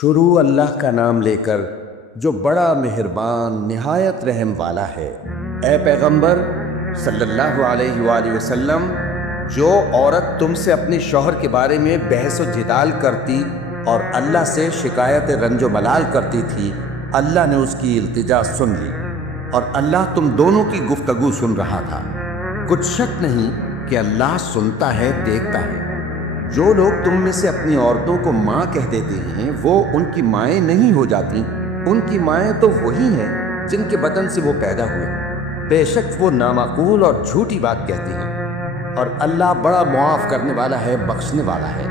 شروع اللہ کا نام لے کر جو بڑا مہربان نہایت رحم والا ہے۔ اے پیغمبر صلی اللہ علیہ وآلہ وسلم، جو عورت تم سے اپنے شوہر کے بارے میں بحث و جدال کرتی اور اللہ سے شکایت رنج و ملال کرتی تھی، اللہ نے اس کی التجا سن لی اور اللہ تم دونوں کی گفتگو سن رہا تھا۔ کچھ شک نہیں کہ اللہ سنتا ہے، دیکھتا ہے۔ جو لوگ تم میں سے اپنی عورتوں کو ماں کہہ دیتے ہیں وہ ان کی مائیں نہیں ہو جاتی، ان کی مائیں تو وہی ہیں جن کے بدن سے وہ پیدا ہوئے۔ بے شک وہ نامعقول اور جھوٹی بات کہتی ہیں، اور اللہ بڑا معاف کرنے والا ہے، بخشنے والا ہے۔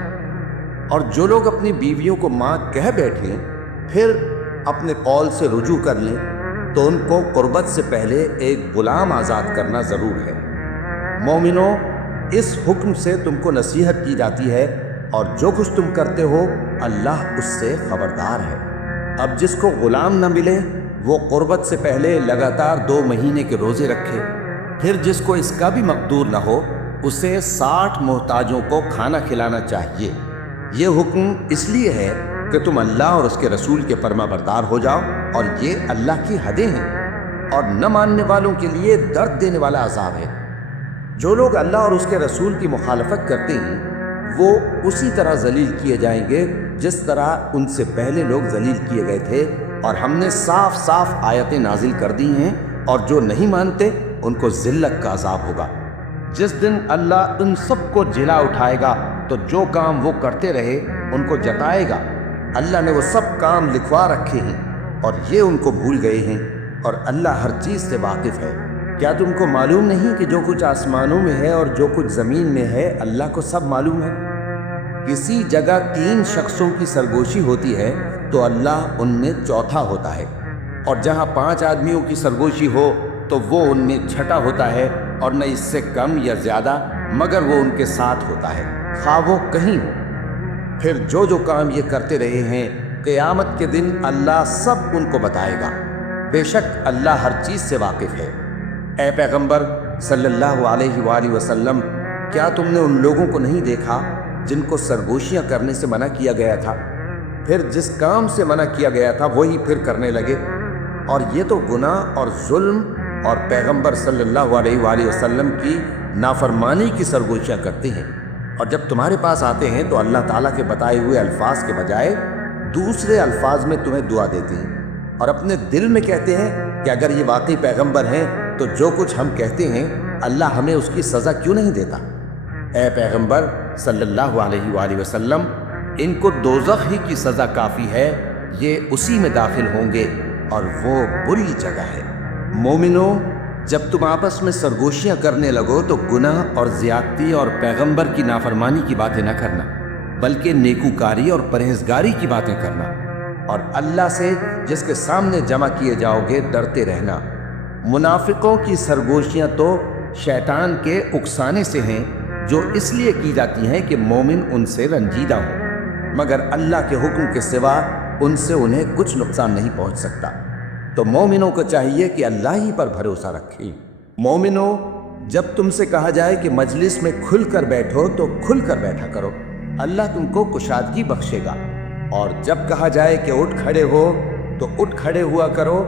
اور جو لوگ اپنی بیویوں کو ماں کہہ بیٹھیں پھر اپنے قول سے رجوع کر لیں تو ان کو قربت سے پہلے ایک غلام آزاد کرنا ضرور ہے۔ مومنوں، اس حکم سے تم کو نصیحت کی جاتی ہے، اور جو کچھ تم کرتے ہو اللہ اس سے خبردار ہے۔ اب جس کو غلام نہ ملے وہ قربت سے پہلے لگاتار 2 مہینے کے روزے رکھے، پھر جس کو اس کا بھی مقدور نہ ہو اسے 60 محتاجوں کو کھانا کھلانا چاہیے۔ یہ حکم اس لیے ہے کہ تم اللہ اور اس کے رسول کے فرما بردار ہو جاؤ، اور یہ اللہ کی حدیں ہیں، اور نہ ماننے والوں کے لیے درد دینے والا عذاب ہے۔ جو لوگ اللہ اور اس کے رسول کی مخالفت کرتے ہیں وہ اسی طرح ذلیل کیے جائیں گے جس طرح ان سے پہلے لوگ ذلیل کیے گئے تھے، اور ہم نے صاف صاف آیتیں نازل کر دی ہیں، اور جو نہیں مانتے ان کو ذلت کا عذاب ہوگا۔ جس دن اللہ ان سب کو جلا اٹھائے گا تو جو کام وہ کرتے رہے ان کو جتائے گا۔ اللہ نے وہ سب کام لکھوا رکھے ہیں اور یہ ان کو بھول گئے ہیں، اور اللہ ہر چیز سے واقف ہے۔ کیا تم کو معلوم نہیں کہ جو کچھ آسمانوں میں ہے اور جو کچھ زمین میں ہے اللہ کو سب معلوم ہے؟ کسی جگہ 3 شخصوں کی سرگوشی ہوتی ہے تو اللہ ان میں چوتھا ہوتا ہے، اور جہاں 5 آدمیوں کی سرگوشی ہو تو وہ ان میں چھٹا ہوتا ہے، اور نہ اس سے کم یا زیادہ، مگر وہ ان کے ساتھ ہوتا ہے خواہ وہ کہیں ہو۔ پھر جو کام یہ کرتے رہے ہیں قیامت کے دن اللہ سب ان کو بتائے گا۔ بے شک اللہ ہر چیز سے واقف ہے۔ اے پیغمبر صلی اللہ علیہ وآلہ وسلم، کیا تم نے ان لوگوں کو نہیں دیکھا جن کو سرگوشیاں کرنے سے منع کیا گیا تھا، پھر جس کام سے منع کیا گیا تھا وہی پھر کرنے لگے؟ اور یہ تو گناہ اور ظلم اور پیغمبر صلی اللہ علیہ وآلہ وسلم کی نافرمانی کی سرگوشیاں کرتے ہیں، اور جب تمہارے پاس آتے ہیں تو اللہ تعالیٰ کے بتائے ہوئے الفاظ کے بجائے دوسرے الفاظ میں تمہیں دعا دیتے ہیں، اور اپنے دل میں کہتے ہیں کہ اگر یہ واقعی پیغمبر ہیں تو جو کچھ ہم کہتے ہیں اللہ ہمیں اس کی سزا کیوں نہیں دیتا؟ اے پیغمبر صلی اللہ علیہ وآلہ وسلم، ان کو دوزخ ہی کی سزا کافی ہے، یہ اسی میں داخل ہوں گے، اور وہ بری جگہ ہے۔ مومنوں، جب تم آپس میں سرگوشیاں کرنے لگو تو گناہ اور زیادتی اور پیغمبر کی نافرمانی کی باتیں نہ کرنا، بلکہ نیکوکاری اور پرہیزگاری کی باتیں کرنا، اور اللہ سے جس کے سامنے جمع کیے جاؤ گے ڈرتے رہنا۔ منافقوں کی سرگوشیاں تو شیطان کے اکسانے سے ہیں، جو اس لیے کی جاتی ہیں کہ مومن ان سے رنجیدہ ہوں، مگر اللہ کے حکم کے سوا ان سے انہیں کچھ نقصان نہیں پہنچ سکتا۔ تو مومنوں کو چاہیے کہ اللہ ہی پر بھروسہ رکھیں۔ مومنوں، جب تم سے کہا جائے کہ مجلس میں کھل کر بیٹھو تو کھل کر بیٹھا کرو، اللہ تم کو کشادگی بخشے گا، اور جب کہا جائے کہ اٹھ کھڑے ہو تو اٹھ کھڑے ہوا کرو۔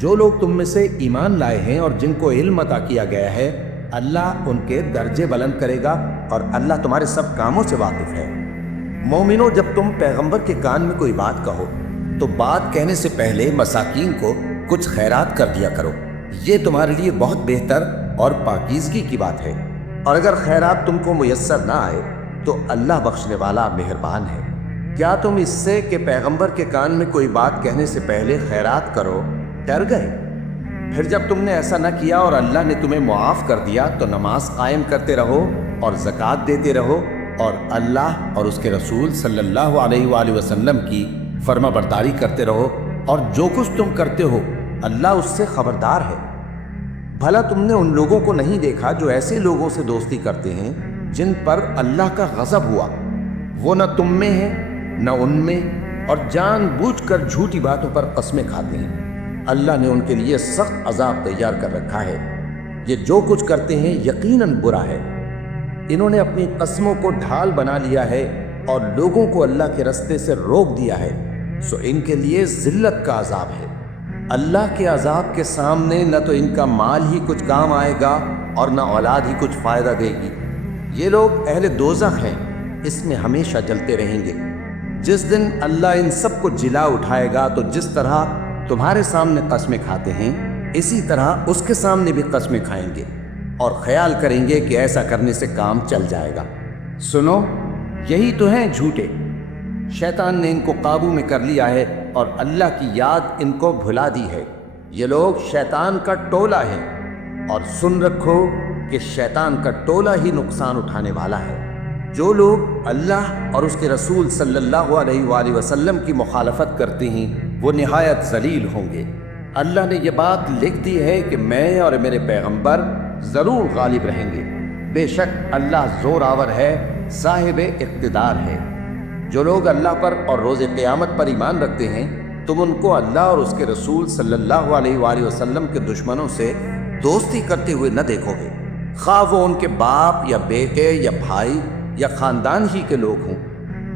جو لوگ تم میں سے ایمان لائے ہیں اور جن کو علم عطا کیا گیا ہے اللہ ان کے درجے بلند کرے گا، اور اللہ تمہارے سب کاموں سے واقف ہے۔ مومنوں، جب تم پیغمبر کے کان میں کوئی بات کہو تو بات کہنے سے پہلے مساکین کو کچھ خیرات کر دیا کرو، یہ تمہارے لیے بہت بہتر اور پاکیزگی کی بات ہے۔ اور اگر خیرات تم کو میسر نہ آئے تو اللہ بخشنے والا مہربان ہے۔ کیا تم اس سے کہ پیغمبر کے کان میں کوئی بات کہنے سے پہلے خیرات کرو ڈر گئے؟ پھر جب تم نے ایسا نہ کیا اور اللہ نے تمہیں معاف کر دیا تو نماز قائم کرتے رہو اور زکوٰۃ دیتے رہو، اور اللہ اور اس کے رسول صلی اللہ علیہ وآلہ وسلم کی فرما برداری کرتے رہو، اور جو کچھ تم کرتے ہو اللہ اس سے خبردار ہے۔ بھلا تم نے ان لوگوں کو نہیں دیکھا جو ایسے لوگوں سے دوستی کرتے ہیں جن پر اللہ کا غضب ہوا؟ وہ نہ تم میں ہیں نہ ان میں، اور جان بوجھ کر جھوٹی باتوں پر قسمیں کھاتے ہیں۔ اللہ نے ان کے لیے سخت عذاب تیار کر رکھا ہے۔ یہ جو کچھ کرتے ہیں یقیناً برا ہے۔ انہوں نے اپنی قسموں کو ڈھال بنا لیا ہے اور لوگوں کو اللہ کے رستے سے روک دیا ہے۔ سو ان کے لیے ذلت کا عذاب ہے۔ اللہ کے عذاب کے سامنے نہ تو ان کا مال ہی کچھ کام آئے گا اور نہ اولاد ہی کچھ فائدہ دے گی۔ یہ لوگ اہل دوزخ ہیں، اس میں ہمیشہ جلتے رہیں گے۔ جس دن اللہ ان سب کو جلا اٹھائے گا تو جس طرح تمہارے سامنے قسمیں کھاتے ہیں اسی طرح اس کے سامنے بھی قسمیں کھائیں گے اور خیال کریں گے کہ ایسا کرنے سے کام چل جائے گا۔ سنو، یہی تو ہیں جھوٹے۔ شیطان نے ان کو قابو میں کر لیا ہے اور اللہ کی یاد ان کو بھلا دی ہے۔ یہ لوگ شیطان کا ٹولہ ہے، اور سن رکھو کہ شیطان کا ٹولہ ہی نقصان اٹھانے والا ہے۔ جو لوگ اللہ اور اس کے رسول صلی اللہ علیہ وآلہ وسلم کی مخالفت کرتے ہیں وہ نہایت ذلیل ہوں گے۔ اللہ نے یہ بات لکھ دی ہے کہ میں اور میرے پیغمبر ضرور غالب رہیں گے۔ بے شک اللہ زور آور ہے، صاحب اقتدار ہے۔ جو لوگ اللہ پر اور روز قیامت پر ایمان رکھتے ہیں تم ان کو اللہ اور اس کے رسول صلی اللہ علیہ وآلہ وسلم کے دشمنوں سے دوستی کرتے ہوئے نہ دیکھو گے، خواہ وہ ان کے باپ یا بیٹے یا بھائی یا خاندان ہی کے لوگ ہوں۔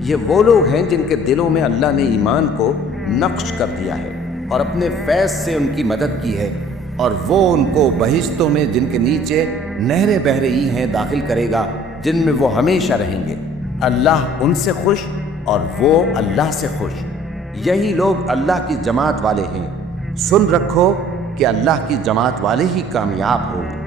یہ وہ لوگ ہیں جن کے دلوں میں اللہ نے ایمان کو نقش کر دیا ہے اور اپنے فیض سے ان کی مدد کی ہے، اور وہ ان کو بہشتوں میں جن کے نیچے نہریں بہہ رہی ہیں داخل کرے گا، جن میں وہ ہمیشہ رہیں گے۔ اللہ ان سے خوش اور وہ اللہ سے خوش۔ یہی لوگ اللہ کی جماعت والے ہیں۔ سن رکھو کہ اللہ کی جماعت والے ہی کامیاب ہوں۔